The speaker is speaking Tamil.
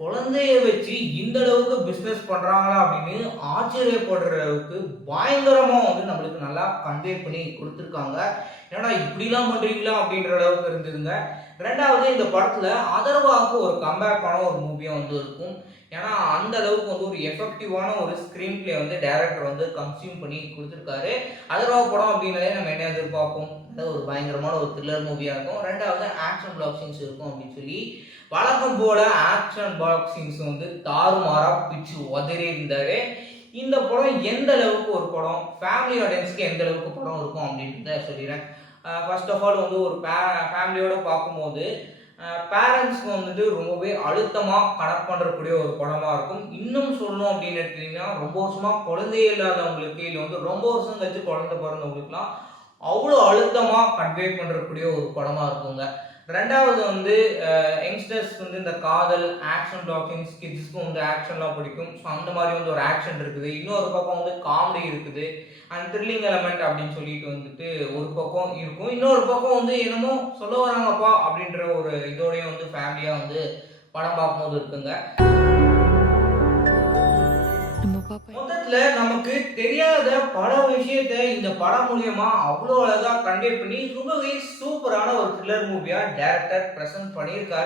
குழந்தைய வச்சு இந்த அளவுக்கு பிசினஸ் பண்றாங்களா அப்படின்னு ஆச்சரியப்படுற அளவுக்கு பயங்கரமா நம்மளுக்கு நல்லா கன்வே பண்ணி கொடுத்துருக்காங்க. ஏன்னா இப்படிலாம் பண்றீங்களா அப்படின்ற அளவுக்கு இருந்ததுங்க. ரெண்டாவது, இந்த படத்துல அதர்வாவுக்கு ஒரு கம்பேக்கான ஒரு மூவியா இருக்கும். ஏன்னா அந்த அளவுக்கு ஒரு எஃபெக்டிவான ஒரு ஸ்கிரீன் பிளே டைரக்டர் கன்சியூம் பண்ணி கொடுத்துருக்காரு. அதர்வா படம் அப்படின்னாலே நம்ம என்ன எதிர்பார்ப்போம், ஒரு பயங்கரமான ஒரு த்ரில்லர் மூவியா இருக்கும். ரெண்டாவது, ஆக்ஷன் பிளாக் சீன்ஸ் இருக்கும் அப்படின்னு சொல்லி வழக்கம் போல ஆக்ஷன் பாக்ஸ் சீன்ஸ் தாறுமாறா பிச்சு உதறி இருந்தாரு. இந்த படம் எந்த அளவுக்கு ஒரு படம், ஃபேமிலி ஆடியன்ஸ்க்கு எந்த அளவுக்கு படம் இருக்கும் அப்படின்றத சொல்லிடுறேன். ஃபர்ஸ்ட் ஆஃப் ஆல் ஒரு ஃபேமிலியோட பார்க்கும்போது பேரண்ட்ஸ்க்கு ரொம்பவே அழுத்தமாக கனெக்ட் பண்ணுறக்கூடிய ஒரு படமாக இருக்கும். இன்னும் சொல்லணும் அப்படின்னு எடுத்தீங்கன்னா, ரொம்ப வருஷமாக குழந்தையே இல்லாதவங்களுக்கு, இல்லை ரொம்ப வருஷம் கழிச்சு குழந்தை பிறந்தவங்களுக்குலாம் அவ்வளோ அழுத்தமாக கன்வே பண்ணுறக்கூடிய ஒரு படமாக இருக்குங்க. ரெண்டாவது யங்ஸ்டர்ஸ்க்கு இந்த காதல், ஆக்ஷன் டாக்கிங்ஸ், கிட்ஸ்க்கும் ஆக்ஷன்லாம் பிடிக்கும். ஸோ அந்த மாதிரி ஒரு ஆக்ஷன் இருக்குது. இன்னொரு பக்கம் காமெடி இருக்குது. அண்ட் த்ரில்லிங் எலமெண்ட் அப்படின்னு சொல்லிட்டு ஒரு பக்கம் இருக்கும். இன்னொரு பக்கம் என்னமோ சொல்ல வராங்கப்பா அப்படின்ற ஒரு இதோடையும் ஃபேமிலியாக படம் பார்க்கும்போது இருக்குங்க. மொத்தத்துல நமக்கு தெரியாத பல விஷயத்த இந்த படம் மூலியமா அவ்வளோ அழகா கன்வே பண்ணி ரொம்பவே சூப்பரான ஒரு த்ரில்லர் மூவியா டைரக்டர் பிரசன்ட் பண்ணியிருக்காரு.